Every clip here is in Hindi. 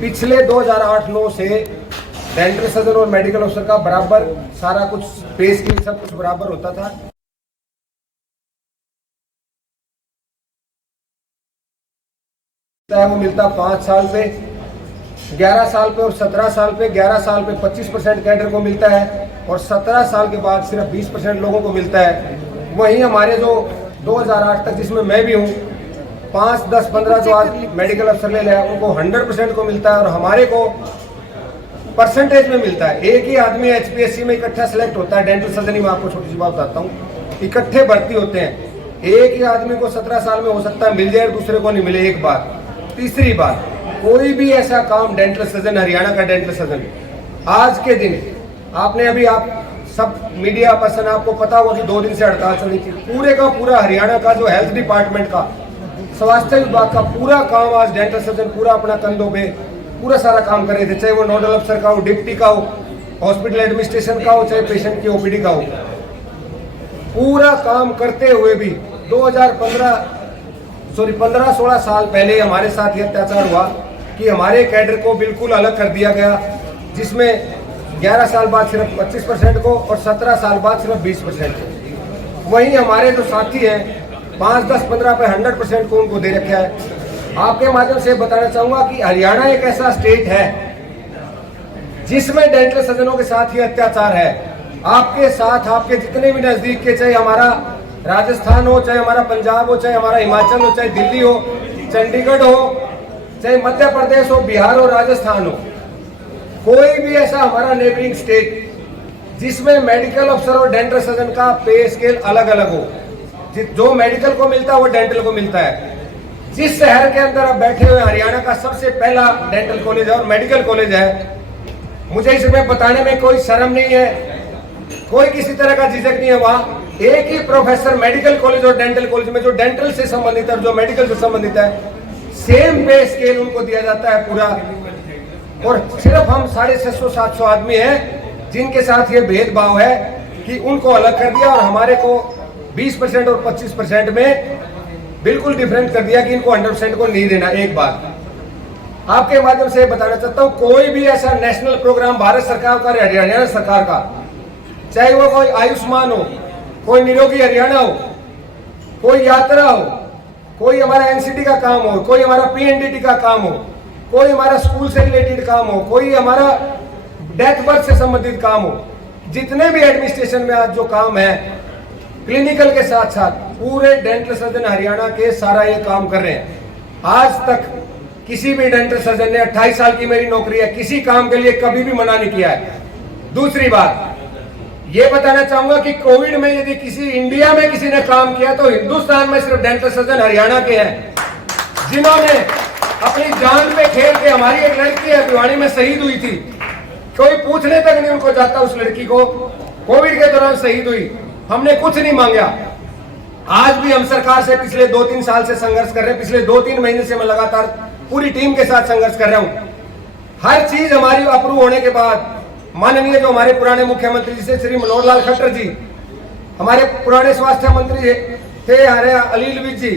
पिछले 2008-9 से डेंटल सर्जन और मेडिकल अफसर का बराबर सारा कुछ पे स्केल सब कुछ बराबर होता था। वो मिलता 5 साल पे, 11 साल पे और 17 साल पे। 11 साल पे 25% कैडर को मिलता है और 17 साल के बाद सिर्फ 20% लोगों को मिलता है। वहीं हमारे जो 2008 तक जिसमें मैं भी हूँ, 5, 10, 15 जो आज मेडिकल अफसर ले लिया उनको 100% को मिलता है और हमारे को परसेंटेज में मिलता है। एक ही आदमी HPSC में इकट्ठा सिलेक्ट होता है। डेंटल सर्जरी में आपको छोटी सी बात बताता हूँ, इकट्ठे भर्ती होते हैं। एक ही आदमी को 17 साल में हो सकता है मिल जाए, दूसरे को नहीं मिले। एक बात। तीसरी बात, कोई भी ऐसा काम डेंटल सर्जन, हरियाणा का डेंटल सर्जन आज के दिन, आपने अभी आप सब मीडिया पर्सन आपको पता होगा कि 2 दिन से हड़ताल चली थी। पूरे का पूरा हरियाणा का जो हेल्थ डिपार्टमेंट का, स्वास्थ्य विभाग का पूरा काम आज डेंटल सर्जन पूरा अपना कंधों पे पूरा सारा काम कर रहे थे। चाहे वो नोडल अफसर का हो, डिप्टी का हो, हॉस्पिटल एडमिनिस्ट्रेशन का हो, चाहे पेशेंट की OPD का हो, पूरा काम करते हुए भी 15-16 साल पहले हमारे साथ ये अत्याचार हुआ कि हमारे कैडर को बिल्कुल अलग कर दिया गया, जिसमें 11 साल बाद सिर्फ 25% को और 17 साल बाद सिर्फ 20%। वहीं हमारे जो साथी हैं 5, 10, 15 पे 100% को उनको दे रखा है। आपके माध्यम से बताना चाहूंगा कि हरियाणा एक ऐसा स्टेट है जिसमें डेंटल सर्जनों के साथ ही अत्याचार है। आपके साथ आपके जितने भी नजदीक के, चाहे हमारा राजस्थान हो, चाहे हमारा पंजाब हो, चाहे हमारा हिमाचल हो, चाहे दिल्ली हो, चंडीगढ़ हो, चाहे मध्य प्रदेश हो, बिहार हो, राजस्थान हो, कोई भी ऐसा हमारा नेबरिंग स्टेट जिसमें मेडिकल अफसर और डेंटल सर्जन का पे स्केल अलग अलग हो। जो मेडिकल को मिलता है वो डेंटल को मिलता है। जिस शहर के अंदर आप बैठे हुए हरियाणा का सबसे पहला डेंटल कॉलेज है और मेडिकल कॉलेज है, मुझे इसमें बताने में कोई शर्म नहीं है, कोई किसी तरह का झिझक नहीं है। वहाँ एक ही प्रोफेसर मेडिकल कॉलेज और डेंटल कॉलेज में जो डेंटल से संबंधित है, जो मेडिकल से संबंधित है, सेम पे स्केल उनको दिया जाता है पूरा। और सिर्फ हम 650-700 आदमी हैं जिनके साथ ये भेदभाव है कि उनको अलग कर दिया और हमारे को 20% और 25% में बिल्कुल डिफरेंट कर दिया कि इनको 100% को नहीं देना। एक बात आपके माध्यम से बताना चाहता हूं, कोई भी ऐसा नेशनल प्रोग्राम भारत सरकार का, हरियाणा सरकार का, चाहे वो कोई आयुष्मान हो, कोई निरोगी हरियाणा हो, कोई यात्रा हो, कोई हमारा NCT का काम हो, कोई हमारा PNDT का काम हो, कोई हमारा स्कूल से रिलेटेड काम हो, कोई हमारा डेथ बर्थ से संबंधित काम हो, जितने भी एडमिनिस्ट्रेशन में आज जो काम है क्लिनिकल के साथ साथ पूरे डेंटल सर्जन हरियाणा के सारा ये काम कर रहे हैं। आज तक किसी भी डेंटल सर्जन ने 28 साल की मेरी नौकरी है, किसी काम के लिए कभी भी मना नहीं किया है। दूसरी बात ये बताना चाहूंगा कि कोविड में यदि किसी इंडिया में किसी ने काम किया तो हिंदुस्तान में सिर्फ डेंटल सर्जन हरियाणा के हैं, जिन्होंने अपनी जान पे खेल के, हमारी एक लड़की है भिवाड़ी में शहीद हुई थी, कोई पूछने तक नहीं उनको जाता, उस लड़की को कोविड के दौरान शहीद हुई, हमने कुछ नहीं मांगा। आज भी हम सरकार से पिछले 2-3 साल से संघर्ष कर रहे हैं, पिछले 2-3 महीने से मैं लगातार पूरी टीम के साथ संघर्ष कर रहा हूं। हर चीज हमारी अप्रूव होने के बाद माननीय जो हमारे पुराने मुख्यमंत्री जी से श्री मनोहर लाल खट्टर जी, हमारे पुराने स्वास्थ्य मंत्री थे हमारे अलील विज जी,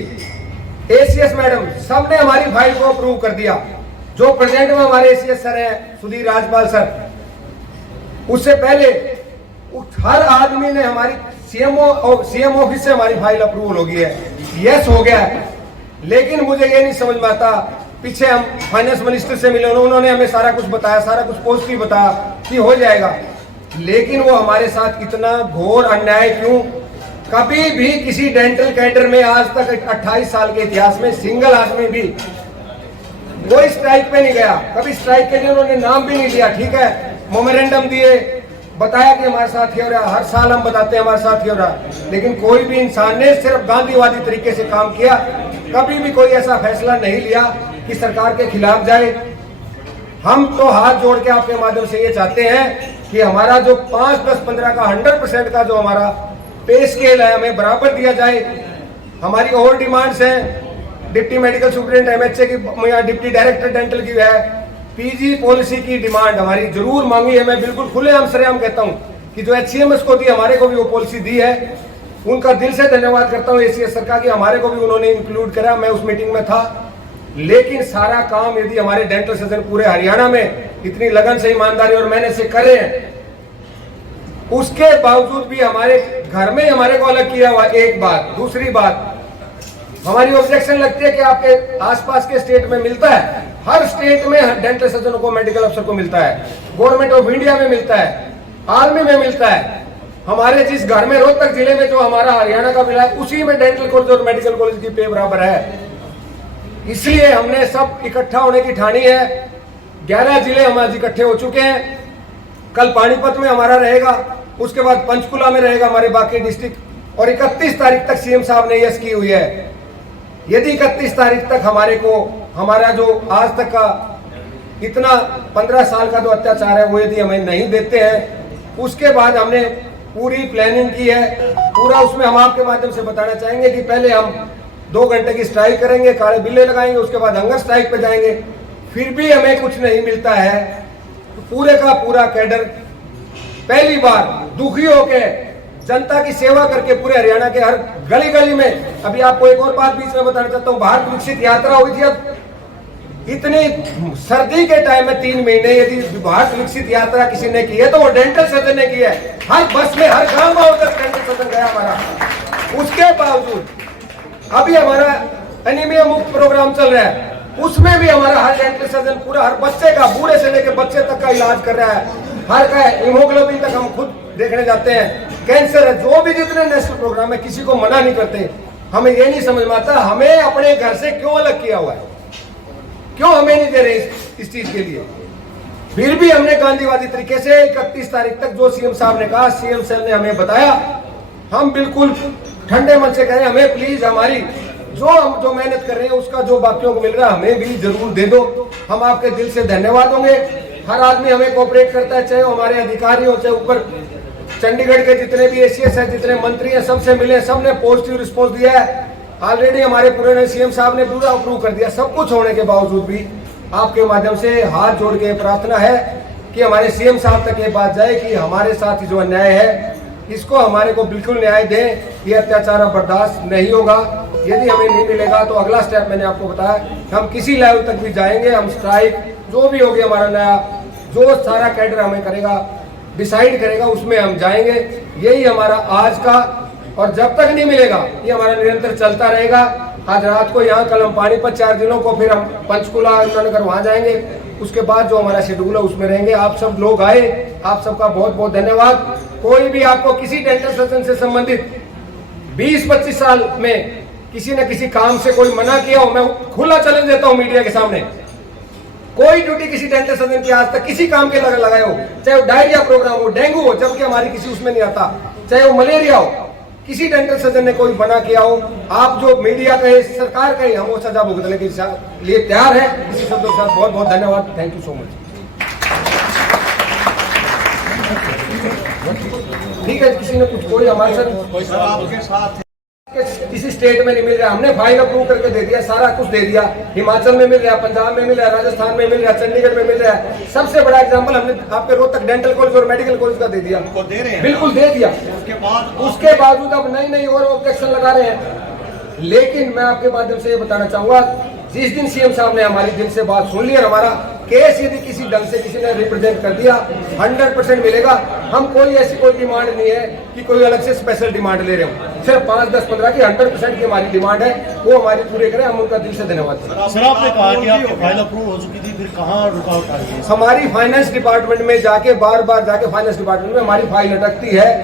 ACS मैडम, सबने हमारी फाइल को अप्रूव कर दिया। जो प्रेजेंट में हमारे ACS सर हैं सुधीर राजपाल सर, उससे पहले हर आदमी ने हमारी CM ऑफिस से हमारी फाइल अप्रूवल हो गई है, यस हो गया है। लेकिन मुझे ये नहीं समझ में आता, पीछे हम फाइनेंस मिनिस्टर से मिले, उन्होंने हमें सारा कुछ बताया, सारा कुछ पॉजिटिव बताया कि हो जाएगा, लेकिन वो हमारे साथ इतना घोर अन्याय क्यों? कभी भी किसी डेंटल कैडर में आज तक 28 साल के इतिहास में सिंगल आदमी भी कोई स्ट्राइक पे नहीं गया, कभी स्ट्राइक के लिए उन्होंने नाम भी नहीं लिया। ठीक है, मोमेरेंडम दिए, बताया कि हमारे साथ ही हो रहा, हर साल हम बताते हैं हमारे साथ ही हो रहा, लेकिन कोई भी इंसान ने सिर्फ गांधीवादी तरीके से काम किया। कभी भी कोई ऐसा फैसला नहीं लिया कि सरकार के खिलाफ जाए। हम तो हाथ जोड़ के आपके माध्यम से ये चाहते हैं कि हमारा जो 5, 10, 15 का 100% का जो हमारा पे स्केल है हमें बराबर दिया जाए। हमारी और डिमांड्स हैं, डिप्टी मेडिकल सुप्रिटेंडेंट MHA की या डिप्टी डायरेक्टर डेंटल की है, PG पॉलिसी की डिमांड हमारी जरूर मांगी है। मैं बिल्कुल खुलेआम सरेआम कहता हूं कि जो HCMS को दी, हमारे को भी वो पॉलिसी दी है, उनका दिल से धन्यवाद करता हूं ACS सरकार की, हमारे को भी उन्होंने इंक्लूड करा। मैं उस मीटिंग में था लेकिन सारा काम यदि हमारे डेंटल सर्जन पूरे हरियाणा में इतनी लगन से, ईमानदारी और मेहनत से कर रहे हैं, उसके बावजूद भी हमारे घर में हमारे को अलग किया हुआ। एक बात। दूसरी बात, हमारी ऑब्जेक्शन लगती है कि आपके आसपास के स्टेट में मिलता है, हर स्टेट में डेंटल सर्जन को, मेडिकल अफसर को मिलता है, गवर्नमेंट ऑफ इंडिया में मिलता है, आर्मी में मिलता है। हमारे जिस घर में रोहतक जिले में जो हमारा हरियाणा का मिला है, उसी में डेंटल कॉलेज और मेडिकल कॉलेज की पे बराबर है। इसलिए हमने सब इकट्ठा होने की ठानी है। 11 जिले हम आज इकट्ठे हो चुके हैं। कल पानीपत में हमारा रहेगा, उसके बाद पंचकुला में रहेगा हमारे बाकी डिस्ट्रिक्ट, और 31 तारीख तक सीएम साहब ने यस की हुई है। यदि 31 तारीख तक हमारे को हमारा जो आज तक का इतना 15 साल का जो अत्याचार है वो यदि हमें नहीं देते हैं, उसके बाद हमने पूरी प्लानिंग की है। पूरा उसमें हम आपके माध्यम से बताना चाहेंगे कि पहले हम 2 घंटे की स्ट्राइक करेंगे, काले बिल्ले लगाएंगे, उसके बाद हंगर स्ट्राइक पे जाएंगे। फिर भी हमें कुछ नहीं मिलता है तो पूरे का पूरा कैडर पहली बार दुखी होके जनता की सेवा करके पूरे हरियाणा के हर गली गली में। अभी आपको एक और बात बीच में बताना चाहता हूँ, भारत विकसित यात्रा हुई थी। अब इतनी सर्दी के टाइम में 3 महीने यदि भारत विकसित यात्रा किसी ने की है तो वो डेंटल सर्जन ने की है। हर बस में, हर गांव में होकर डेंटल सर्जन गया हमारा। उसके बावजूद अभी हमारा एनीमिया मुक्त प्रोग्राम चल रहा है, उसमें भी हमारा हर डेंटल सर्जन पूरा हर बच्चे का, बूढ़े से लेकर बच्चे तक का इलाज कर रहा है। हर का हीमोग्लोबिन तक हम खुद देखने जाते हैं। कैंसर है, जो भी जितने नेशनल प्रोग्राम है, किसी को मना नहीं करते। हमें ये नहीं समझ में आता हमें अपने घर से क्यों अलग किया हुआ है, क्यों हमें नहीं दे रहे इस चीज के लिए। फिर भी हमने गांधीवादी तरीके से 31 तारीख तक जो सीएम साहब ने कहा, सीएम साहब ने हमें बताया, हम बिल्कुल ठंडे मन से कह रहे हैं हमें प्लीज हमारी हम जो मेहनत कर रहे हैं उसका जो बाकियों को मिल रहा है हमें भी जरूर दे दो। हम आपके दिल से धन्यवाद होंगे। हर आदमी हमें कोऑपरेट करता है, चाहे हमारे अधिकारी हो, चाहे ऊपर चंडीगढ़ के जितने भी एसीएस है, जितने मंत्री हैं, सबसे मिले, सबने पॉजिटिव रिस्पॉन्स दिया है। ऑलरेडी हमारे पुराने सीएम साहब ने पूरा अप्रूव कर दिया। सब कुछ होने के बावजूद भी आपके माध्यम से हाथ जोड़ के प्रार्थना है कि हमारे सीएम साहब तक ये बात जाए कि हमारे साथ जो अन्याय है इसको हमारे को बिल्कुल न्याय दें। ये अत्याचार बर्दाश्त नहीं होगा। यदि हमें नहीं मिलेगा तो अगला स्टेप मैंने आपको बताया, हम किसी लेवल तक भी जाएंगे। हम स्ट्राइक जो भी होगी, हमारा नया जो सारा कैडर हमें करेगा, डिसाइड करेगा, उसमें हम जाएंगे। यही हमारा आज का, और जब तक नहीं मिलेगा ये हमारा निरंतर चलता रहेगा। आज रात को यहाँ, कल हम पानीपत 4 दिनों को, फिर हम पंचकुला, यमुनानगर वहां जाएंगे। उसके बाद जो हमारा शेड्यूल है उसमें रहेंगे। आप सब लोग आए, आप सबका बहुत बहुत धन्यवाद। कोई भी आपको किसी डेंटल सर्जन से संबंधित 20-25 साल में किसी न किसी काम से कोई मना किया हो, मैं खुला चैलेंज देता हूं मीडिया के सामने। कोई ड्यूटी किसी डेंटल सर्जन की आज तक किसी काम के लगाए हो, चाहे वो डायरिया प्रोग्राम हो, डेंगू हो, जबकि हमारी किसी उसमें नहीं आता, चाहे वो मलेरिया हो, किसी डेंटल सर्जन ने कोई मना किया हो, आप जो मीडिया कहे, सरकार कहे, हम वो सजा भुगतने के लिए तैयार है। इसी शब्दों के साथ बहुत बहुत धन्यवाद। Thank you so much. ठीक है, किसी ने कुछ कोई हमारे साथ किसी स्टेट में नहीं मिल रहा, हमने फाइल अप्रूव करके दे दिया, सारा कुछ दे दिया। हिमाचल में मिल रहा है, पंजाब में मिल रहा है, राजस्थान में मिल रहा है, चंडीगढ़ में मिल रहा है। सबसे बड़ा एग्जांपल हमने आपके रोहतक डेंटल कॉलेज और मेडिकल कॉलेज का दे दिया, बिल्कुल दे दिया। उसके बावजूद अब नई और ऑब्जेक्शन लगा रहे हैं। लेकिन मैं आपके माध्यम से ये बताना चाहूंगा, जिस दिन सीएम साहब ने हमारी दिल से बात सुन ली और हमारा केस यदि किसी ढंग से किसी ने रिप्रेजेंट कर दिया, 100% मिलेगा। हम कोई ऐसी कोई डिमांड नहीं है कि कोई अलग से स्पेशल डिमांड ले रहे हो, सिर्फ 5, 10, 15 की 100% की हमारी डिमांड है, वो हमारी पूरी करें। हम उनका दिल से धन्यवाद। सर, आपने कहा कि आपकी फाइल अप्रूव हो चुकी थी, फिर कहाँ रुकावट आ गई? हमारी फाइनेंस डिपार्टमेंट में जाके बार बार जाके फाइनेंस डिपार्टमेंट में हमारी फाइल अटकती है।